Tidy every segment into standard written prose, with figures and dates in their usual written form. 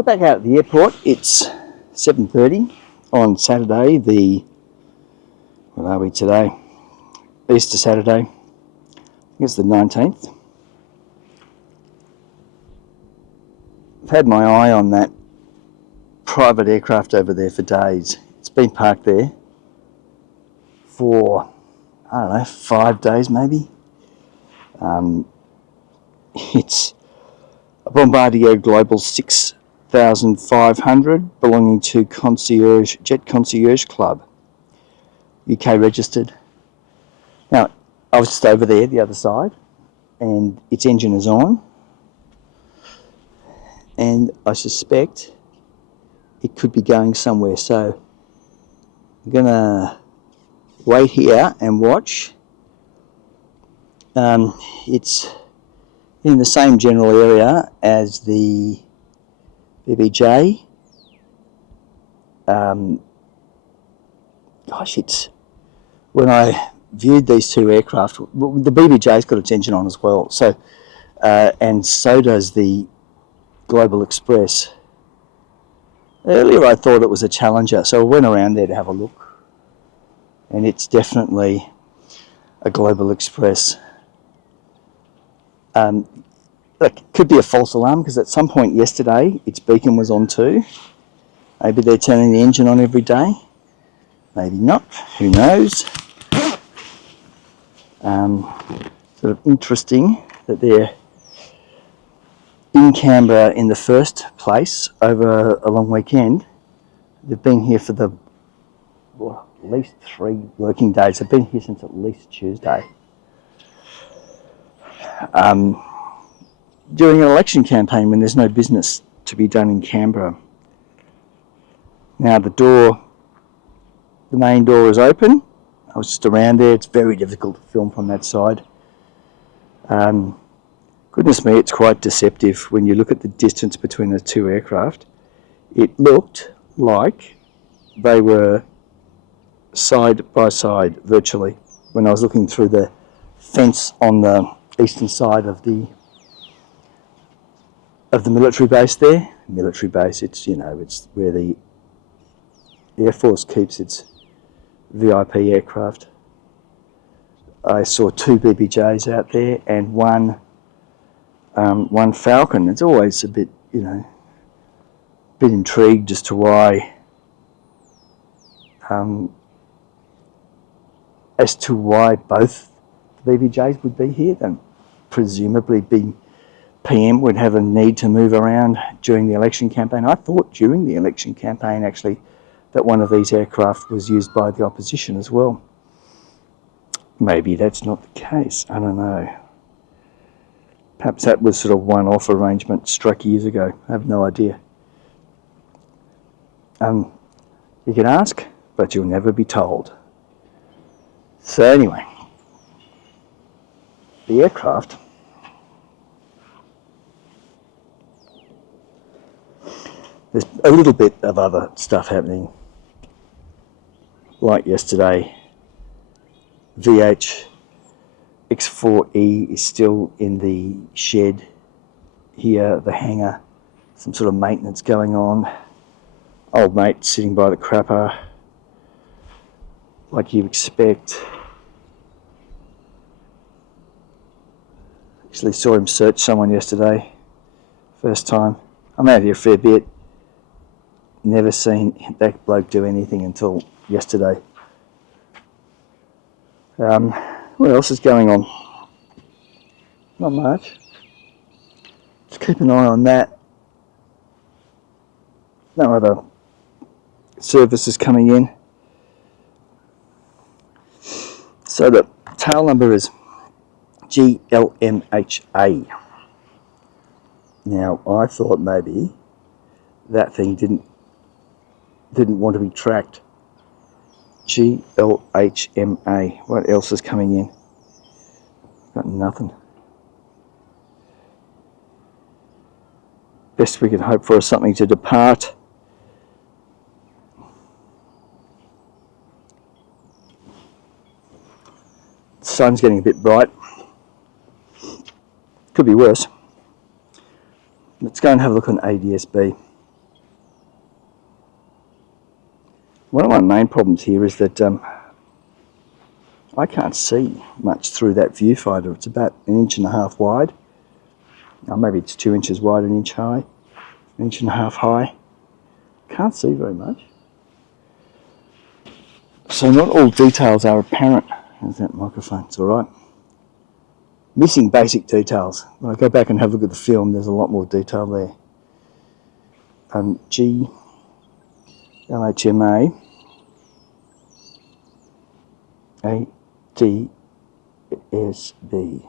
So back out at the airport, it's 7:30 on Saturday, what are we today? Easter Saturday. I think it's the 19th. I've had my eye on that private aircraft over there for days. It's been parked there for, I don't know, 5 days maybe. It's a Bombardier Global 6500 belonging to Jet Concierge Club, UK registered. Now, I was just over there, the other side, and its engine is on, and I suspect it could be going somewhere, so I'm gonna wait here and watch. It's in the same general area as the BBJ. It's when I viewed these two aircraft, the BBJ's got its engine on as well, so and so does the Global Express. Earlier I thought it was a Challenger, so I went around there to have a look, and it's definitely a Global Express. It could be a false alarm, because at some point yesterday its beacon was on too. Maybe they're turning the engine on every day, maybe not, who knows. Sort of interesting that they're in Canberra in the first place over a long weekend. They've been here for at least 3 working days. They've been here since at least Tuesday. During an election campaign when there's no business to be done in Canberra. Now the main door is open. I was just around there. It's very difficult to film from that side. Goodness me, it's quite deceptive when you look at the distance between the two aircraft. It looked like they were side by side virtually when I was looking through the fence on the eastern side of the military base there. Military base, it's where the Air Force keeps its VIP aircraft. I saw 2 BBJs out there and one Falcon. It's always a bit intrigued as to why both BBJs would be here. And presumably PM would have a need to move around during the election campaign. I thought during the election campaign actually that one of these aircraft was used by the opposition as well. Maybe that's not the case, I don't know. Perhaps that was sort of one-off arrangement struck years ago, I have no idea. You can ask, but you'll never be told. So anyway, the aircraft there's a little bit of other stuff happening. Like yesterday, VH X4E is still in the shed here, the hangar. Some sort of maintenance going on. Old mate sitting by the crapper, like you'd expect. Actually saw him search someone yesterday, first time. I'm out here a fair bit. Never seen that bloke do anything until yesterday. What else is going on? Not much. Just keep an eye on that. No other services coming in. So the tail number is G-LMHA. Now I thought maybe that thing didn't want to be tracked. G-LMHA. What else is coming in? Got nothing. Best we can hope for is something to depart. The sun's getting a bit bright. Could be worse. Let's go and have a look on ADSB. One of my main problems here is that I can't see much through that viewfinder. It's about 1.5 inches wide. Or maybe it's 2 inches wide, 1 inch high, 1.5 inches high. Can't see very much. So not all details are apparent. How's that microphone? It's all right. Missing basic details. When I go back and have a look at the film, there's a lot more detail there. G-LMHA, ADSB.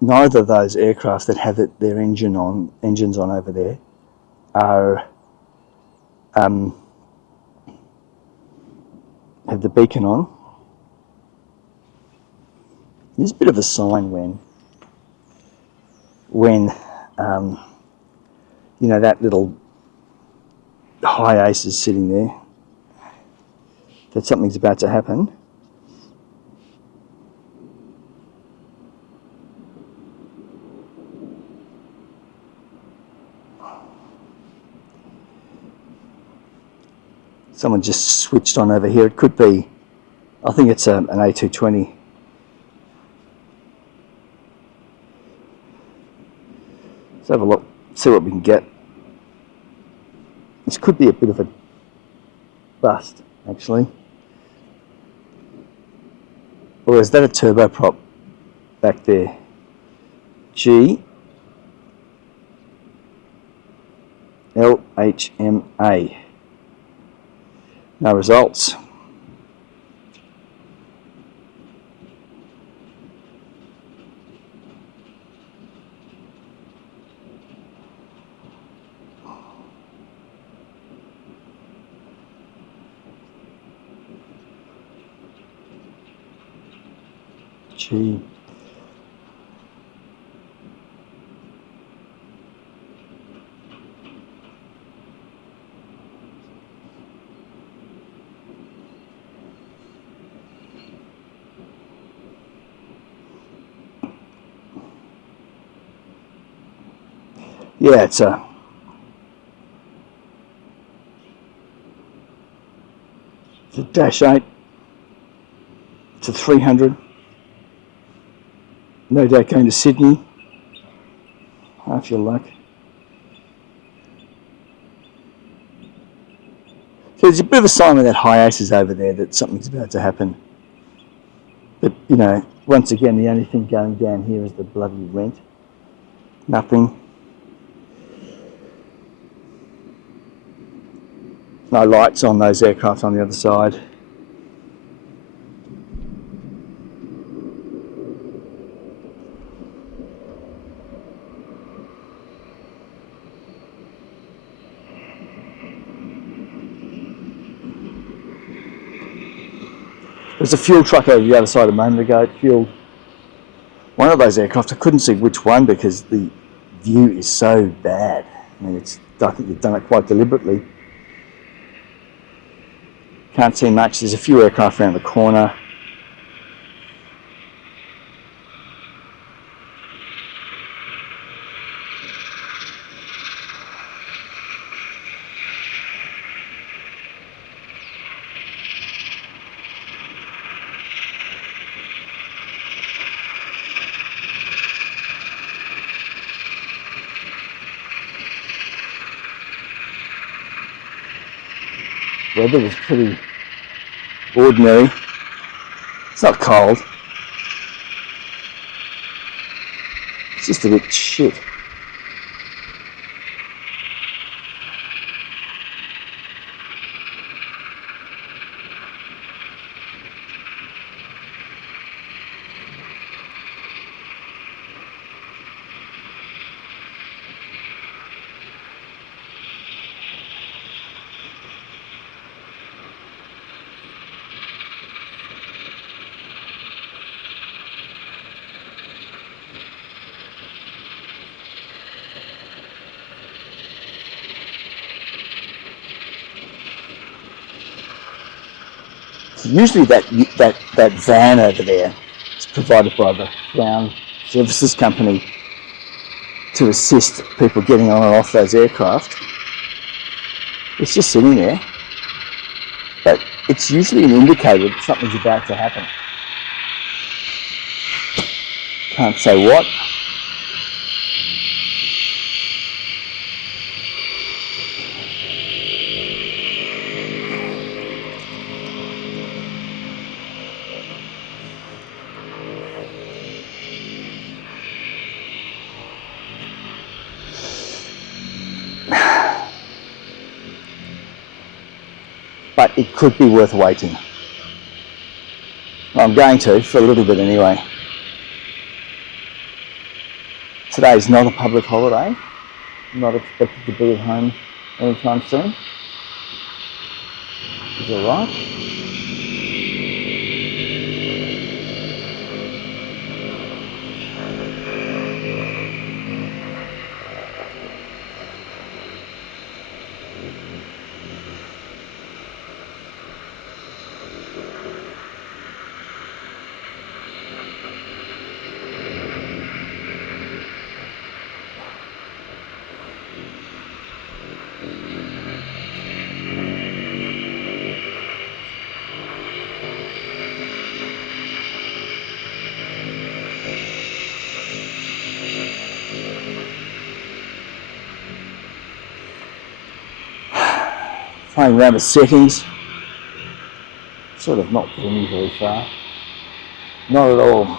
Neither of those aircraft that have their engines on over there are have the beacon on. There's a bit of a sign when you know, that little high ace is sitting there, that something's about to happen. Someone just switched on over here. It could be, I think it's an A220. Let's have a look, see what we can get. This could be a bit of a bust, actually. Or is that a turboprop back there? G-LMHA. No results. G. Yeah, it's a Dash 8. It's a 300. No doubt going to Sydney. Half your luck. So there's a bit of a sign with that high aces over there that something's about to happen. But, you know, once again, the only thing going down here is the bloody rent. Nothing. No lights on those aircraft on the other side. There's a fuel truck over the other side a moment ago. It fueled one of those aircraft. I couldn't see which one because the view is so bad. I mean, I think they've done it quite deliberately. Can't see much. There's a few aircraft around the corner. Weather was pretty ordinary. It's not cold. It's just a bit shit. Usually that van over there is provided by the ground services company to assist people getting on and off those aircraft. It's just sitting there, but it's usually an indicator that something's about to happen. Can't say what. But it could be worth waiting. Well, I'm going to, for a little bit anyway. Today is not a public holiday. I'm not expected to be at home anytime soon. Is that right? Playing around with settings, sort of not getting me very far. Not at all.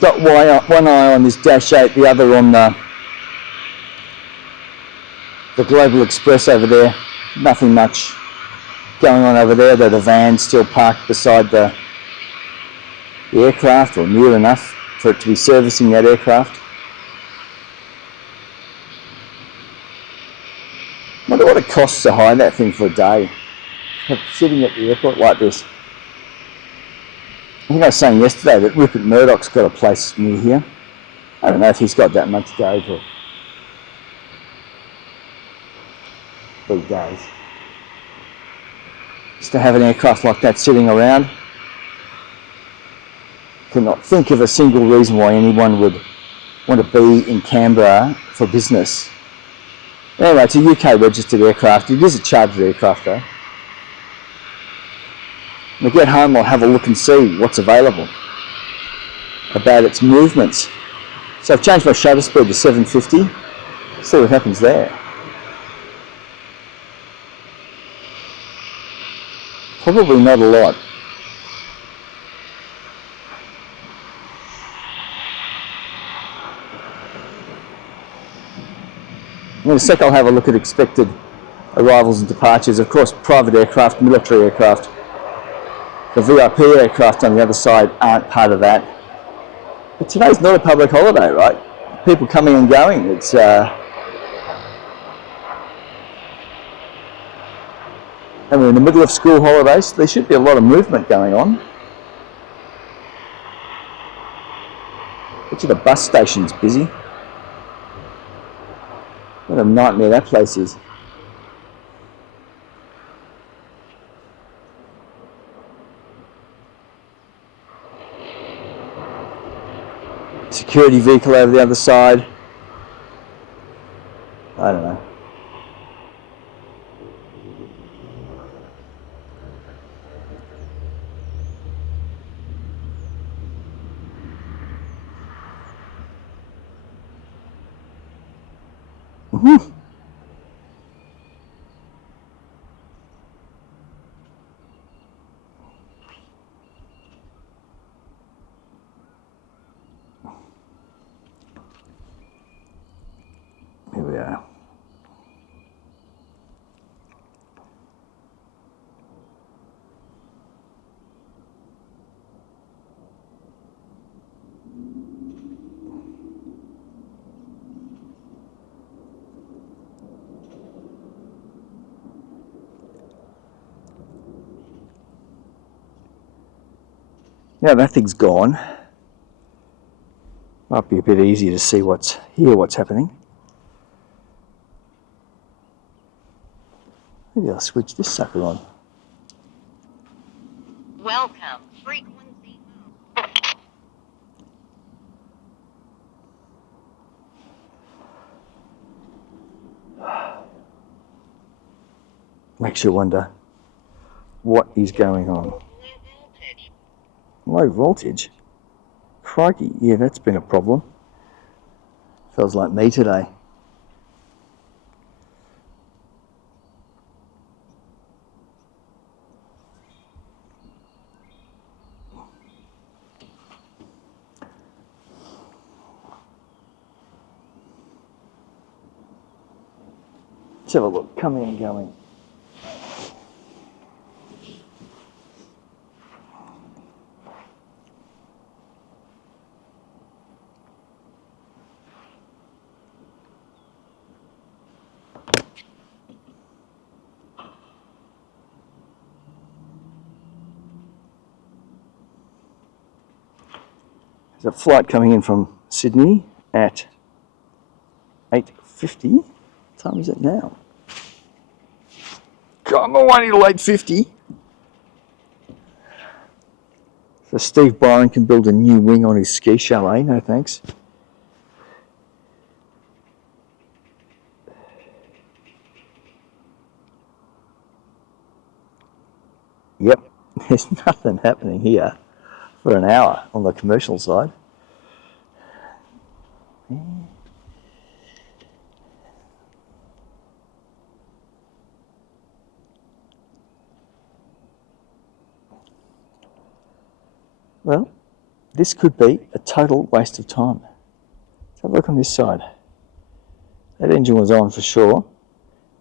Got one eye on this Dash 8, the other on the Global Express over there. Nothing much going on over there, though the van's still parked beside the aircraft, or near enough for it to be servicing that aircraft. Wonder what it costs to hire that thing for a day, sitting at the airport like this. I think I was saying yesterday that Rupert Murdoch's got a place near here. I don't know if he's got that much go to these days. Just to have an aircraft like that sitting around. Cannot think of a single reason why anyone would want to be in Canberra for business. Anyway, it's a UK registered aircraft. It is a chartered aircraft though. When I get home, I'll have a look and see what's available about its movements. So I've changed my shutter speed to 750. See what happens there. Probably not a lot. In a sec I'll have a look at expected arrivals and departures. Of course, private aircraft, military aircraft. The VIP aircraft on the other side aren't part of that. But today's not a public holiday, right? People coming and going. It's and we're in the middle of school holidays, so there should be a lot of movement going on. Bet you the bus station's busy. What a nightmare that place is. Security vehicle over the other side. I don't know. Now that thing's gone. Might be a bit easier to see what's happening. Maybe I'll switch this sucker on. Welcome, frequency. Makes you wonder what is going on. Low voltage? Crikey, yeah, that's been a problem. Feels like me today. Let's have a look, coming and going. There's a flight coming in from Sydney at 8:50. What time is it now? Come on, it'll 8:50. So Steve Byron can build a new wing on his ski chalet. No thanks. Yep, there's nothing happening here for an hour on the commercial side. Well, this could be a total waste of time. Let's have a look on this side. That engine was on for sure.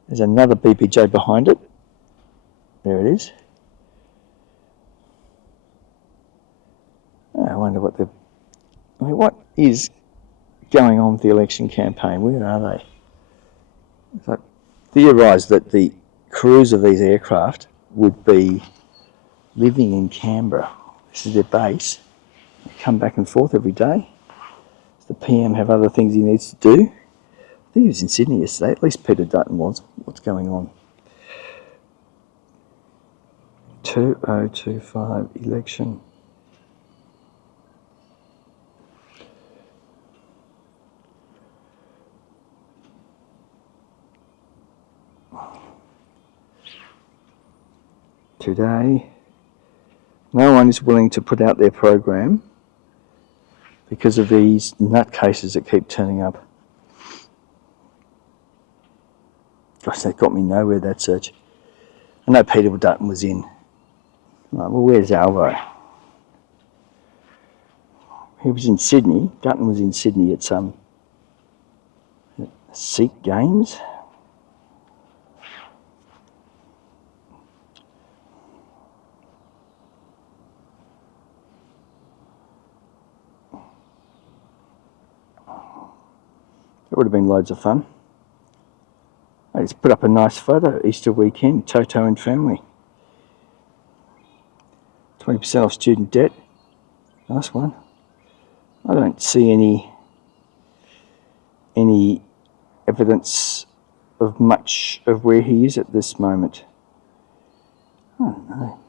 There's another BPJ behind it. There it is. I wonder what is going on with the election campaign? Where are they? It's like theorised that the crews of these aircraft would be living in Canberra. This is their base. They come back and forth every day. Does the PM have other things he needs to do? I think he was in Sydney yesterday. At least Peter Dutton was. What's going on? 2025 election. Today, no one is willing to put out their program because of these nutcases that keep turning up. Gosh, that got me nowhere, that search. I know Peter Dutton was in. Right, well, where's Alvo? He was in Sydney. Dutton was in Sydney at some Sikh Games. It would have been loads of fun. I just put up a nice photo, Easter weekend, Toto and family. 20% off student debt. Nice one. I don't see any evidence of much of where he is at this moment. I don't know.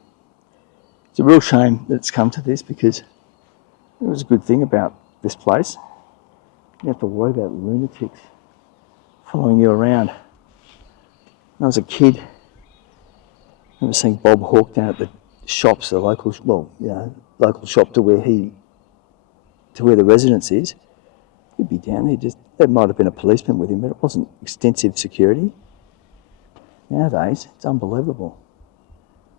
It's a real shame that it's come to this, because it was a good thing about this place. You don't have to worry about lunatics following you around. When I was a kid, I remember seeing Bob Hawke down at the shops, the local shop to where the residence is. He'd be down there. There might have been a policeman with him, but it wasn't extensive security. Nowadays, it's unbelievable.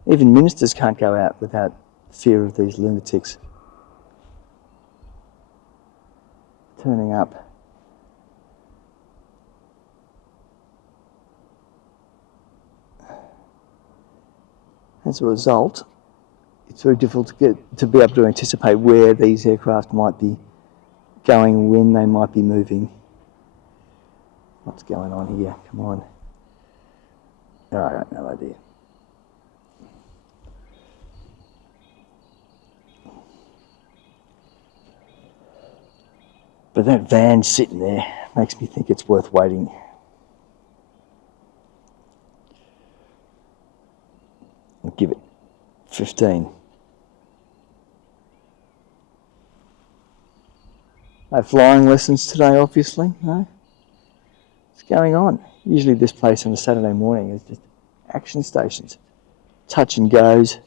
Even ministers can't go out without fear of these lunatics turning up. As a result, it's very difficult to be able to anticipate where these aircraft might be going, when they might be moving. What's going on here? Come on. Oh, I have no idea. But that van sitting there makes me think it's worth waiting. I'll give it 15. No flying lessons today, obviously. No. What's going on? Usually this place on a Saturday morning is just action stations. Touch and goes.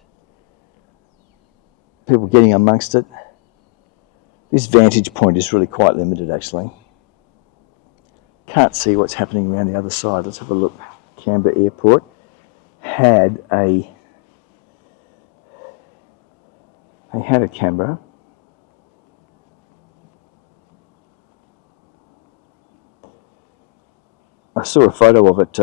People getting amongst it. This vantage point is really quite limited, actually. Can't see what's happening around the other side. Let's have a look. Canberra Airport had a Canberra. I saw a photo of it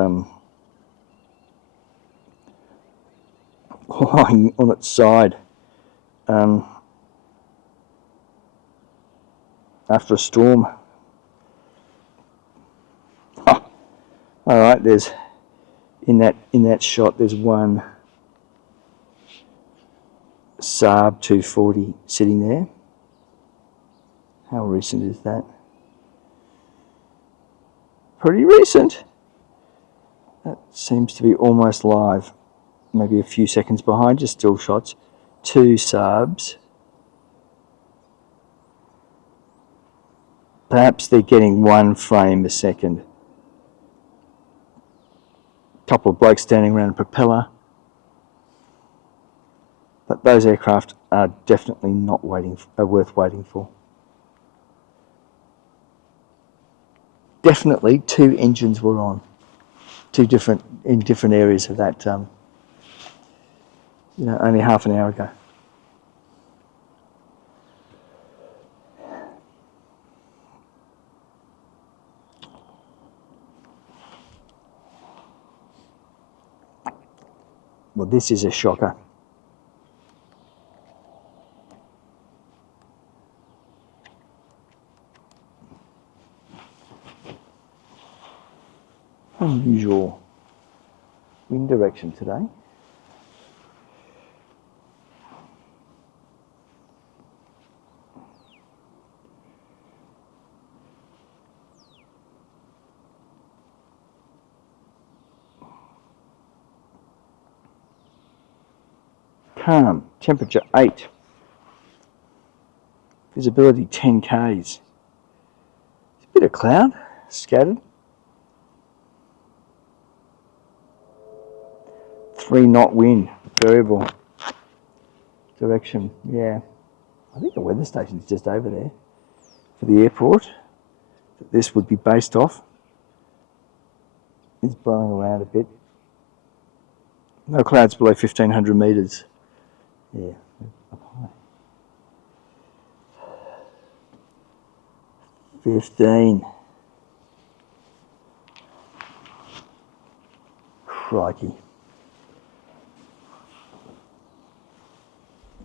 lying on its side after a storm. Oh, all right, there's in that shot. There's one Saab 240 sitting there. How recent is that? Pretty recent. That seems to be almost live. Maybe a few seconds behind, just still shots. 2 Saabs. Perhaps they're getting 1 frame a second. Couple of blokes standing around a propeller. But those aircraft are definitely not worth waiting for. Definitely 2 engines were on. In different areas of that, only half an hour ago. Well, this is a shocker. Unusual wind direction today. Calm, temperature 8. Visibility 10 k's. A bit of cloud scattered. 3-knot wind, variable direction. Yeah, I think the weather station's just over there for the airport that this would be based off. It's blowing around a bit. No clouds below 1,500 metres. Yeah, up high. 15. Crikey.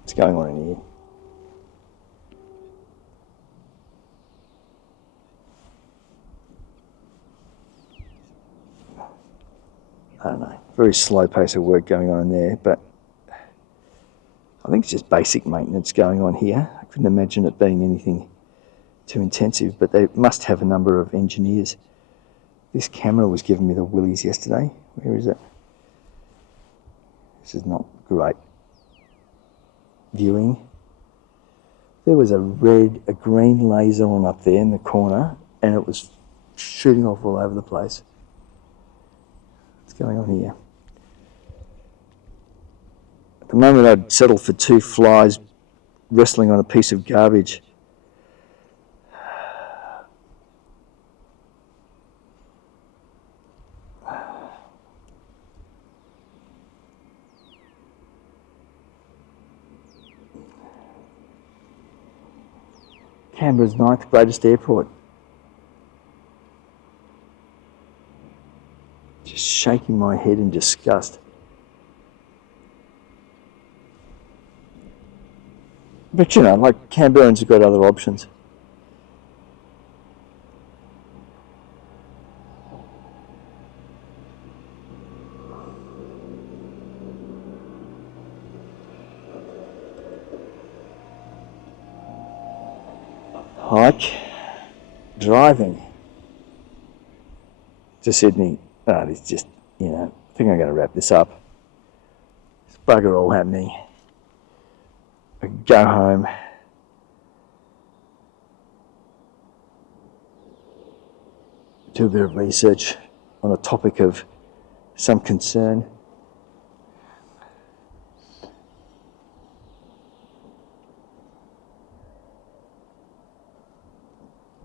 What's going on in here? I don't know. Very slow pace of work going on in there, but I think it's just basic maintenance going on here. I couldn't imagine it being anything too intensive, but they must have a number of engineers. This camera was giving me the willies yesterday. Where is it? This is not great viewing. There was a green laser on up there in the corner, and it was shooting off all over the place. What's going on here? At the moment, I'd settle for 2 flies wrestling on a piece of garbage. Canberra's 9th greatest airport. Just shaking my head in disgust. But like Canberrans have got other options. Hike. driving to Sydney. Oh, it's just, I think I'm going to wrap this up. It's bugger all happening. I can go home. Do a bit of research on a topic of some concern.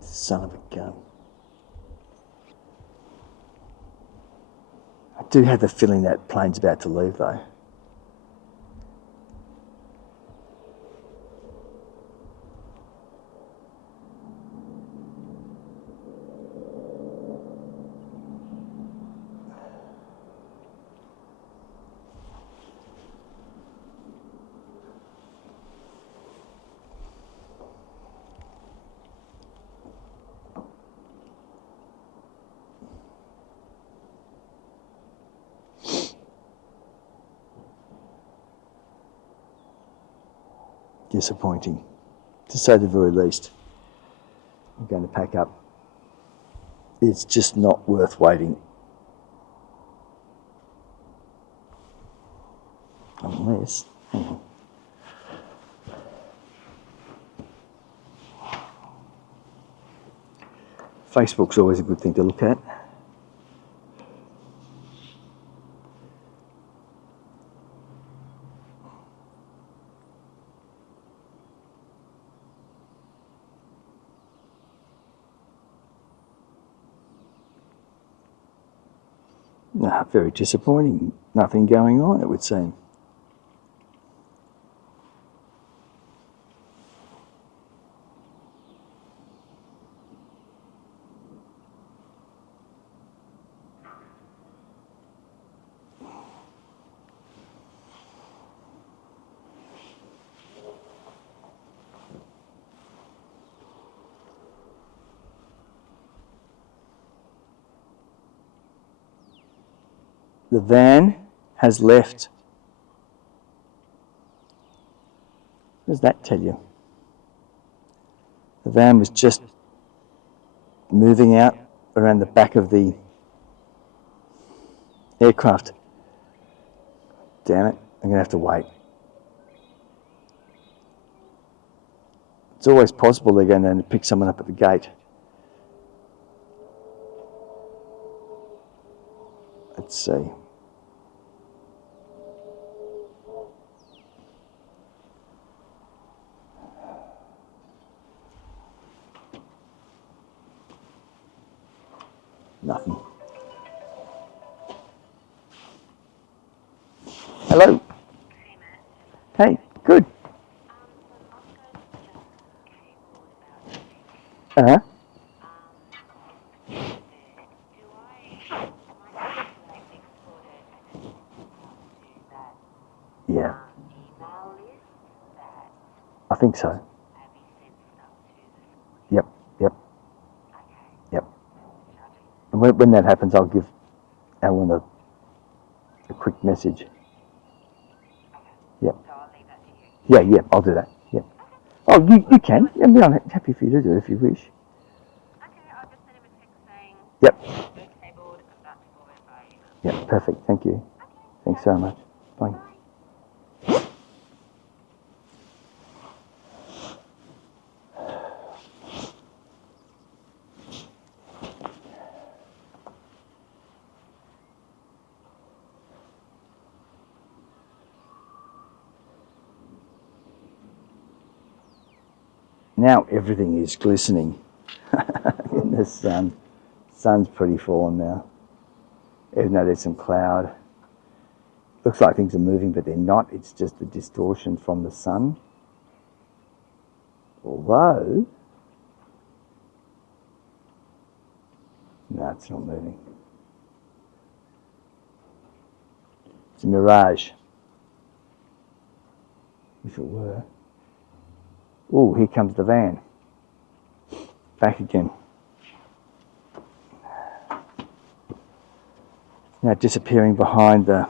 Son of a gun. I do have the feeling that plane's about to leave though. Disappointing, to say the very least. I'm going to pack up. It's just not worth waiting. Unless, hang on. Facebook's always a good thing to look at. Nah, very disappointing. Nothing going on, it would seem. The van has left. What does that tell you? The van was just moving out around the back of the aircraft. Damn it, I'm going to have to wait. It's always possible they're going to pick someone up at the gate. Let's see. Nothing. Hello. Hey, good. Uh-huh. Yeah. I think so. Yep, yep, yep. And when that happens, I'll give Alan a quick message. Yep. Yeah, yeah, I'll do that. Yep. Oh, you can. I mean, I'm happy for you to do it if you wish. Yep. Yep, perfect. Thank you. Thanks so much. Bye. Now everything is glistening in the sun. Sun's pretty fallen now, even though there's some cloud. Looks like things are moving, but they're not. It's just the distortion from the sun. Although, no, it's not moving. It's a mirage. If it were. Oh, here comes the van. Back again. Now disappearing behind the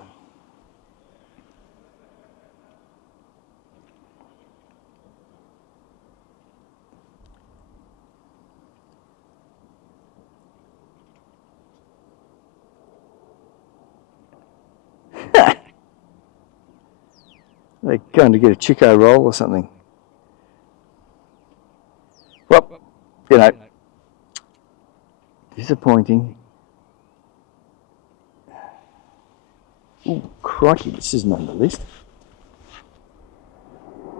They're going to get a Chico roll or something. Well, you know, disappointing. Ooh, crikey, this isn't on the list.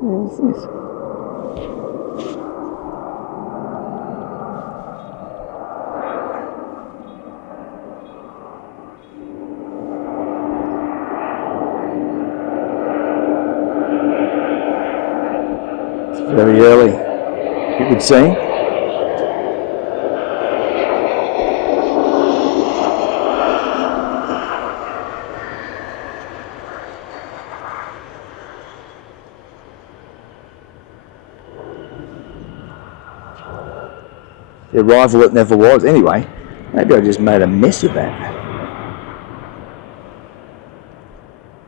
What's this? It's very early, it would seem. The arrival it never was. Anyway, maybe I just made a mess of that.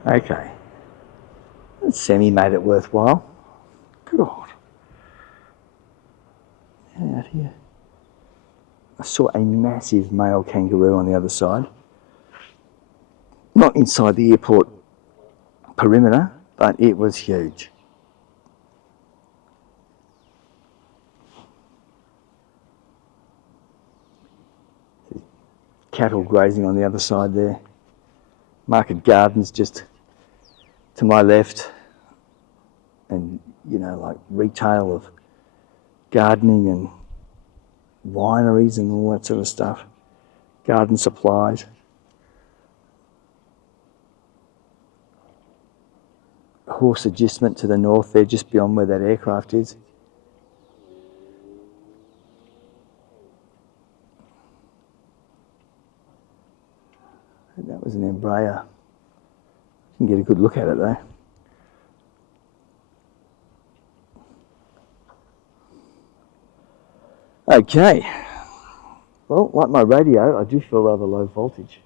Okay. Semi made it worthwhile. God. Out here. I saw a massive male kangaroo on the other side. Not inside the airport perimeter, but it was huge. Cattle grazing on the other side there. Market gardens just to my left. And, you know, like retail of gardening and wineries and all that sort of stuff. Garden supplies. Horse adjustment to the north there, just beyond where that aircraft is. That was an Embraer. You can get a good look at it though. Okay. Well, like my radio, I do feel rather low voltage.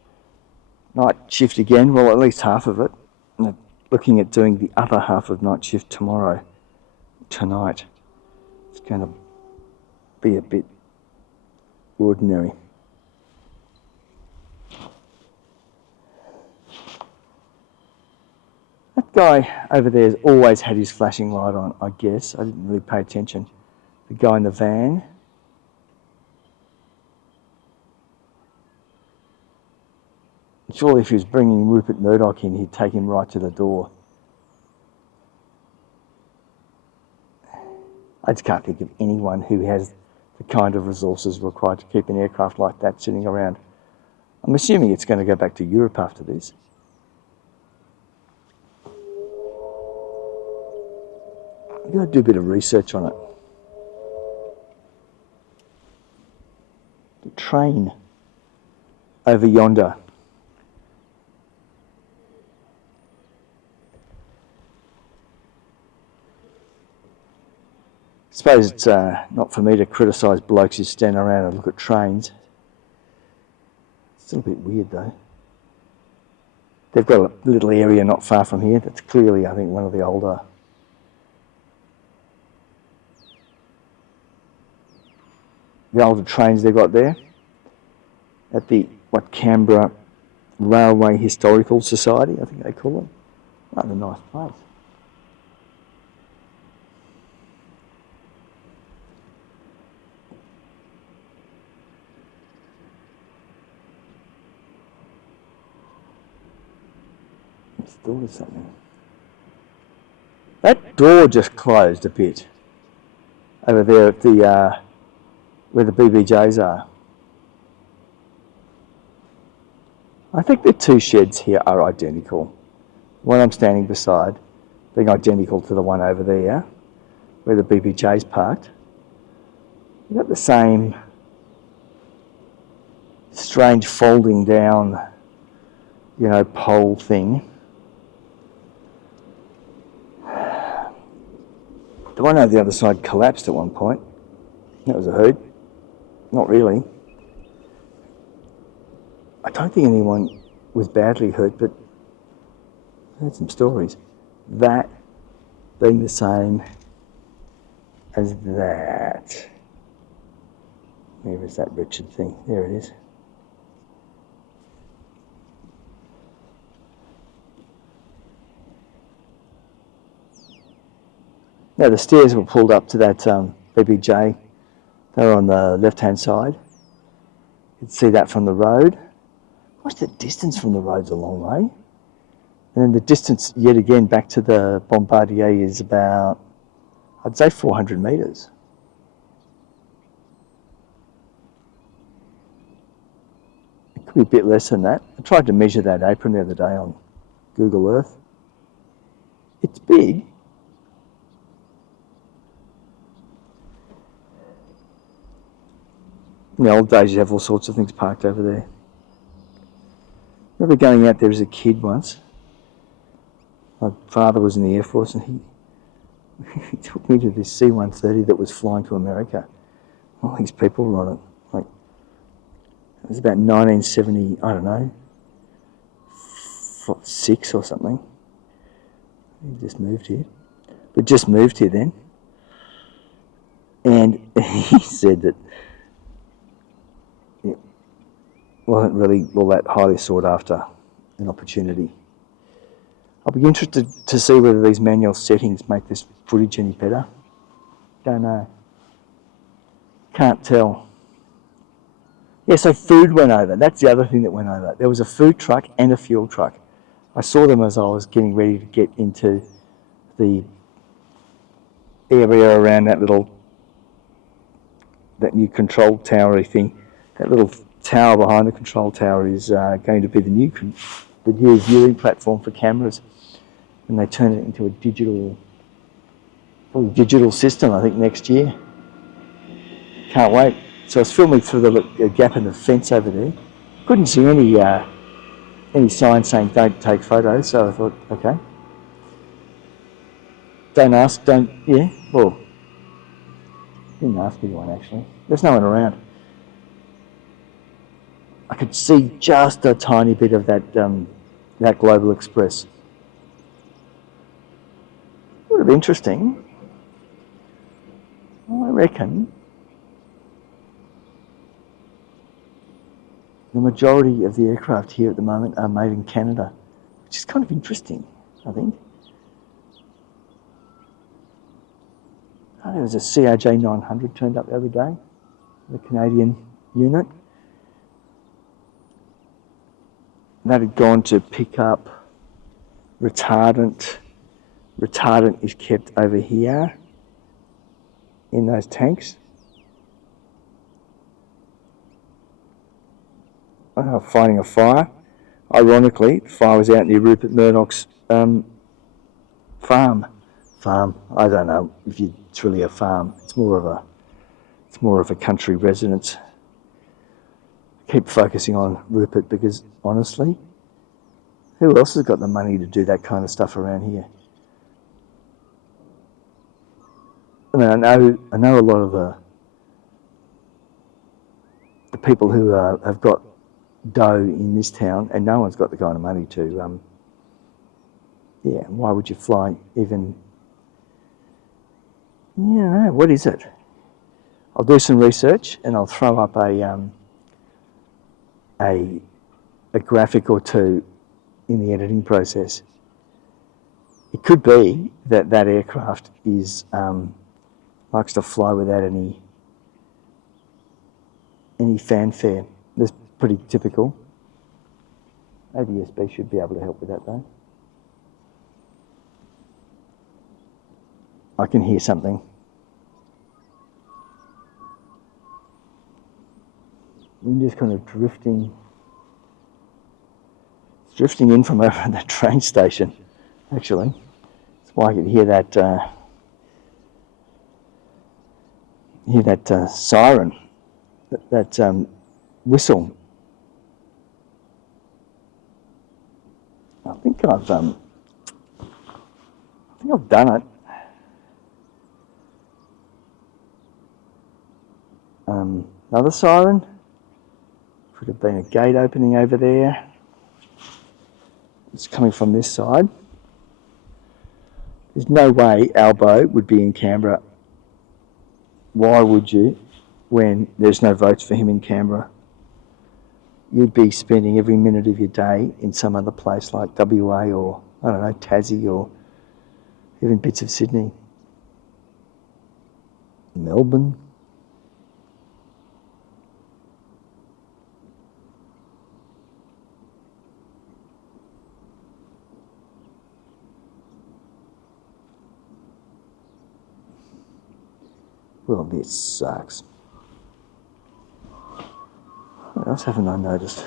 Night shift again, well, at least half of it. And looking at doing the other half of night shift tonight. It's going to be a bit ordinary. That guy over there has always had his flashing light on, I guess. I didn't really pay attention. The guy in the van. Surely if he was bringing Rupert Murdoch in, he'd take him right to the door. I just can't think of anyone who has the kind of resources required to keep an aircraft like that sitting around. I'm assuming it's going to go back to Europe after this. I've got to do a bit of research on it. The train over yonder. I suppose it's not for me to criticise blokes who stand around and look at trains. It's still a bit weird though. They've got a little area not far from here that's clearly, I think, one of the older trains they've got there at the Canberra Railway Historical Society, I think they call it. Rather nice place. Let's do something. That door just closed a bit over there at the where the BBJs are. I think the two sheds here are identical. The one I'm standing beside being identical to the one over there where the BBJ's parked. You've got the same strange folding down, you know, pole thing. The one over the other side collapsed at one point. That was a hoot. Not really. I don't think anyone was badly hurt, but I heard some stories. That being the same as that. Where is that Richard thing? There it is. Now the stairs were pulled up to that BBJ. They were on the left-hand side. You'd see that from the road. What's the distance from the road's a long way. And then the distance, yet again, back to the Bombardier is about, I'd say 400 metres. It could be a bit less than that. I tried to measure that apron the other day on Google Earth. It's big. In the old days, you'd have all sorts of things parked over there. I remember going out there as a kid once. My father was in the Air Force and he took me to this C-130 that was flying to America. All these people were on it. Like, it was about 1970, I don't know, 6 or something. He just moved here. But just moved here then. And he said that it wasn't really all that highly sought after an opportunity. I'll be interested to see whether these manual settings make this footage any better. Don't know. Can't tell. Yeah, so food went over. That's the other thing that went over. There was a food truck and a fuel truck. I saw them as I was getting ready to get into the area around that new control tower thing. That little tower behind the control tower is going to be the new viewing platform for cameras, and they turn it into a digital system, I think, next year. Can't wait. So I was filming through the gap in the fence over there. Couldn't see any sign saying don't take photos, so I thought, okay. Don't ask, well, didn't ask anyone actually. There's no one around. I could see just a tiny bit of that Global Express. Sort of interesting. I reckon the majority of the aircraft here at the moment are made in Canada, which is kind of interesting, I think. Oh, there was a CRJ 900 turned up the other day, the Canadian unit. That had gone to pick up retardant. Retardant is kept over here in those tanks. Fighting a fire. Ironically, the fire was out near Rupert Murdoch's farm. I don't know if it's really a farm. It's more of a country residence. Keep focusing on Rupert because honestly, who else has got the money to do that kind of stuff around here? I mean, I know a lot of the people who have got dough in this town, and no one's got the kind of money to. Why would you fly even? No, what is it? I'll do some research and I'll throw up a graphic or two in the editing process. It could be that aircraft is likes to fly without any fanfare. That's pretty typical. ADSB should be able to help with that though. I can hear something. Wind is kind of drifting in from over at that train station, actually. That's why I could hear that siren, that whistle. I think I've done it. Another siren. Could have been a gate opening over there. It's coming from this side. There's no way Albo would be in Canberra. Why would you, when there's no votes for him in Canberra? You'd be spending every minute of your day in some other place like WA or, I don't know, Tassie or even bits of Sydney. Melbourne. Well, this sucks. What else haven't I noticed?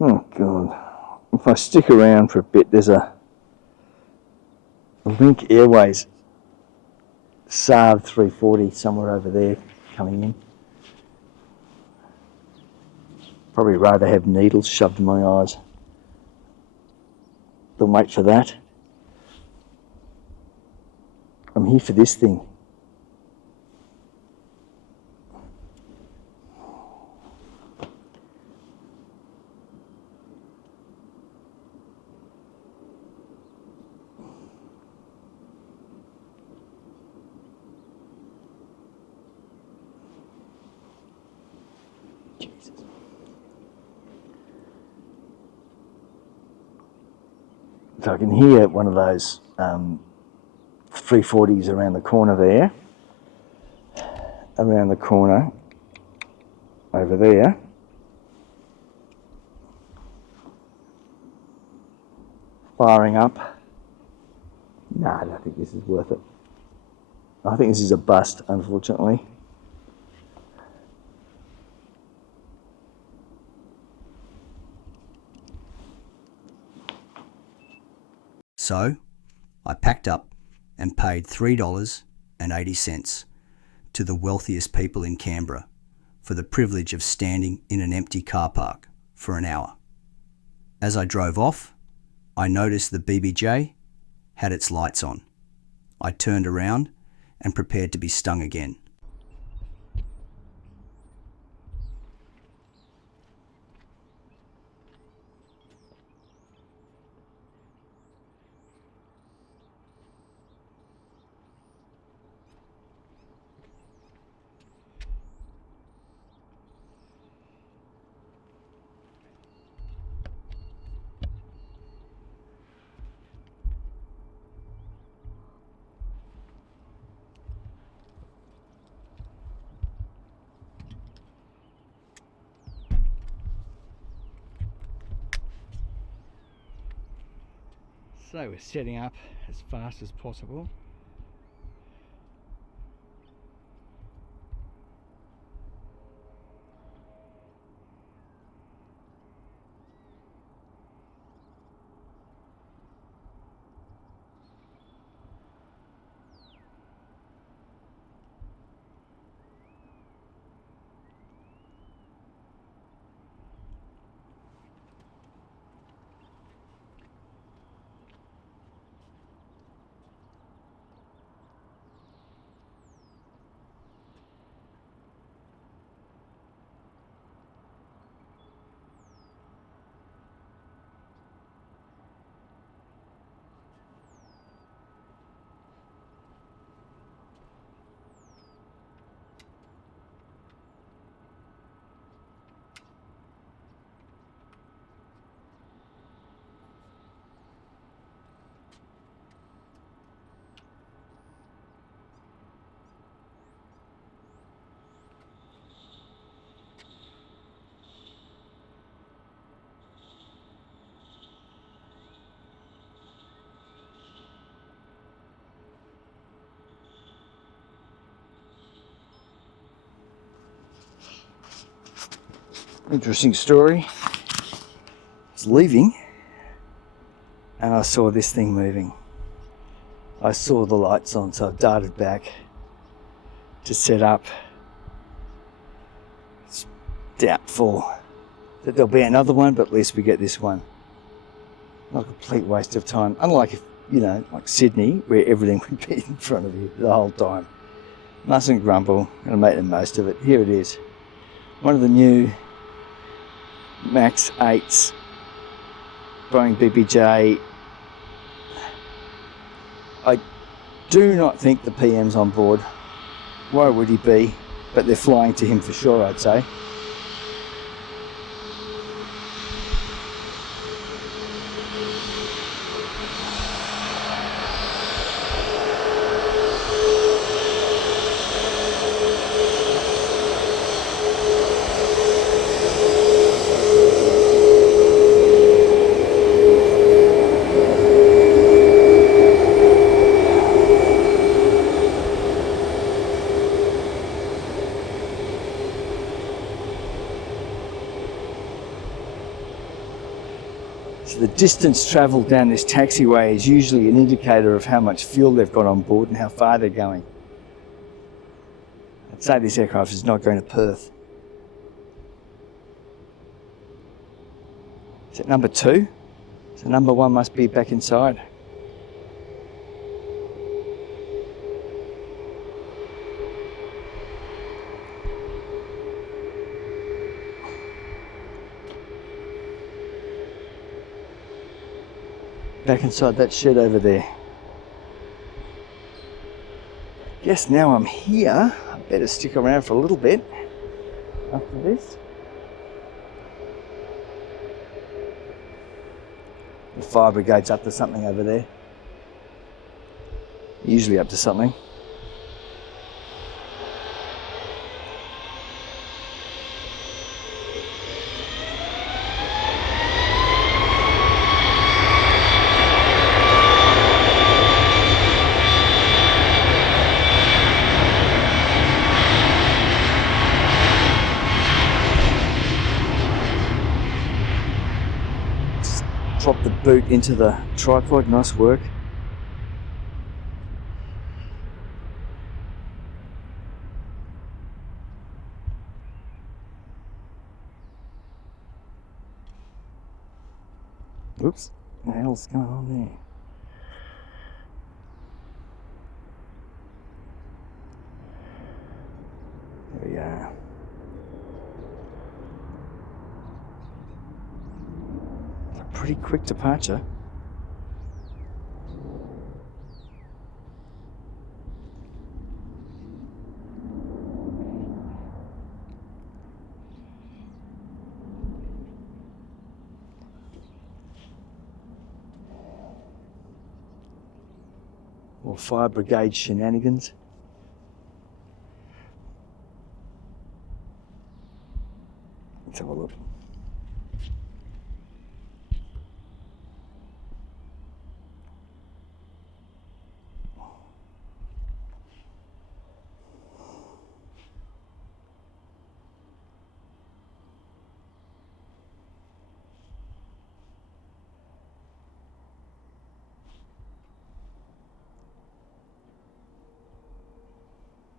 Oh God. If I stick around for a bit, there's a Link Airways Saab 340 somewhere over there coming in. Probably rather have needles shoved in my eyes than wait for that. I'm here for this thing. Jesus. So I can hear one of those 340s around the corner there. Around the corner over there. Firing up. No, I don't think this is worth it. I think this is a bust, unfortunately. So I packed up and paid $3.80 to the wealthiest people in Canberra for the privilege of standing in an empty car park for an hour. As I drove off, I noticed the BBJ had its lights on. I turned around and prepared to be stung again. So we're setting up as fast as possible. Interesting story. I was leaving and I saw this thing moving. I saw the lights on, so I darted back to set up. It's doubtful that there'll be another one, but at least we get this one. Not a complete waste of time. Unlike, like Sydney, where everything would be in front of you the whole time. Mustn't grumble, gonna make the most of it. Here it is. One of the new Max 8s, Boeing BBJ. do not think the PM's on board. Why would he be? But they're flying to him for sure, I'd say. So the distance travelled down this taxiway is usually an indicator of how much fuel they've got on board and how far they're going. I'd say this aircraft is not going to Perth. Is it number 2? So number 1 must be back inside. Back inside that shed over there. Guess now I'm here, I better stick around for a little bit after this. The fire brigade's up to something over there. Usually up to something. Drop the boot into the tripod, nice work. Oops, what the hell's going on there? There we go. Pretty quick departure. More fire brigade shenanigans. Let's have a look.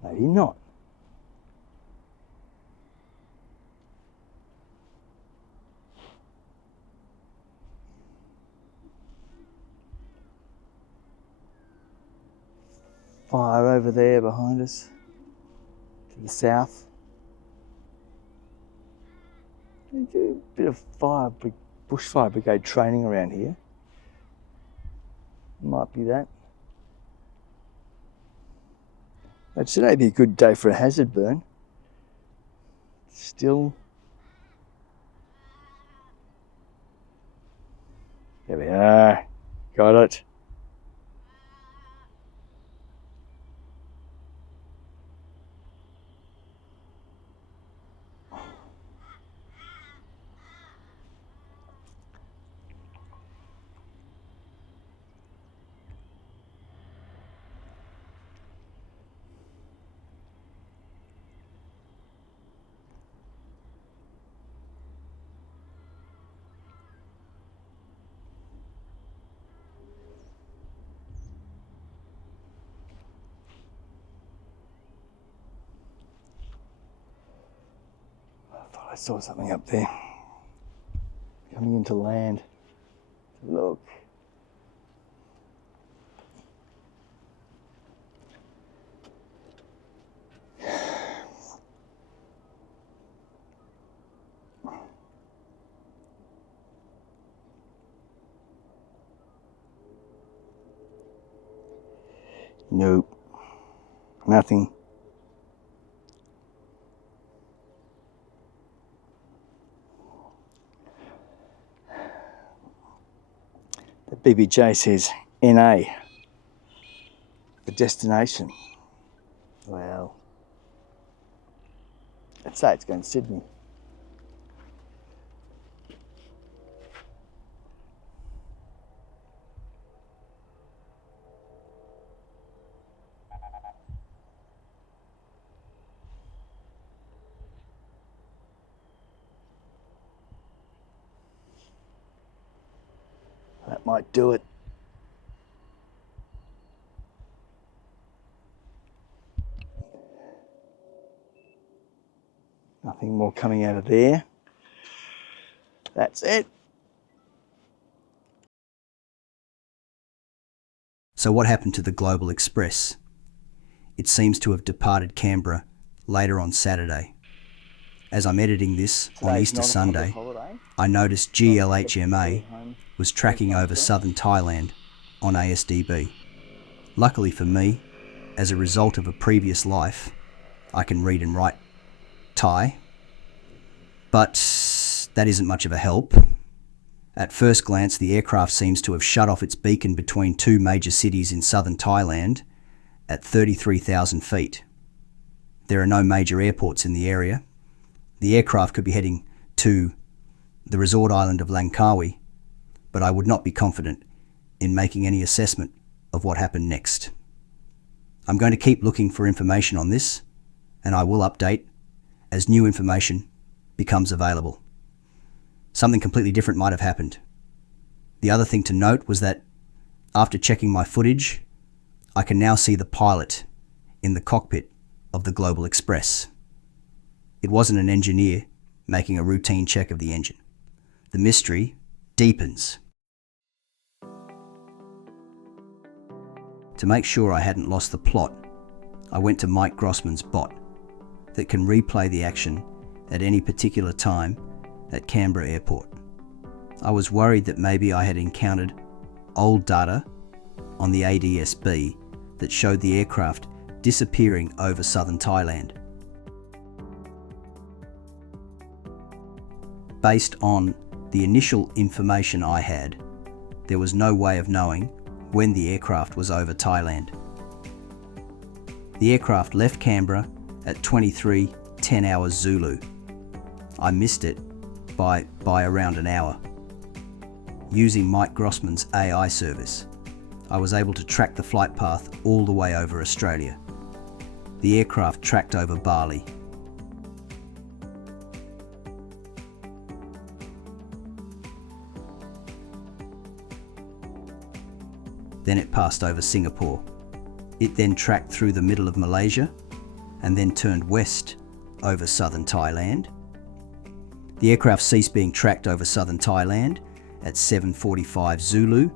Maybe not. Fire over there behind us, to the south. We do a bit of bushfire brigade training around here. Might be that. But today be a good day for a hazard burn. Still. There we are. Got it. I saw something up there coming into land. Look. Nope. Nothing. The BBJ says NA, the destination. Well, let's say it's going to Sydney. That might do it. Nothing more coming out of there. That's it. So what happened to the Global Express? It seems to have departed Canberra later on Saturday. As I'm editing this on Today's Easter not a Sunday, public holiday. I noticed G-LMHA was tracking over southern Thailand on ADSB. Luckily for me, as a result of a previous life, I can read and write Thai, but that isn't much of a help. At first glance, the aircraft seems to have shut off its beacon between two major cities in southern Thailand at 33,000 feet. There are no major airports in the area. The aircraft could be heading to the resort island of Langkawi, but I would not be confident in making any assessment of what happened next. I'm going to keep looking for information on this, and I will update as new information becomes available. Something completely different might have happened. The other thing to note was that after checking my footage, I can now see the pilot in the cockpit of the Global Express. It wasn't an engineer making a routine check of the engine. The mystery deepens. To make sure I hadn't lost the plot, I went to Mike Grossman's bot that can replay the action at any particular time at Canberra Airport. I was worried that maybe I had encountered old data on the ADSB that showed the aircraft disappearing over southern Thailand. Based on the initial information I had, there was no way of knowing when the aircraft was over Thailand. The aircraft left Canberra at 23:10 hours Zulu. I missed it by around an hour. Using Mike Grossman's AI service, I was able to track the flight path all the way over Australia. The aircraft tracked over Bali. Then it passed over Singapore. It then tracked through the middle of Malaysia and then turned west over southern Thailand. The aircraft ceased being tracked over southern Thailand at 7:45 Zulu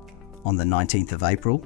on the 19th of April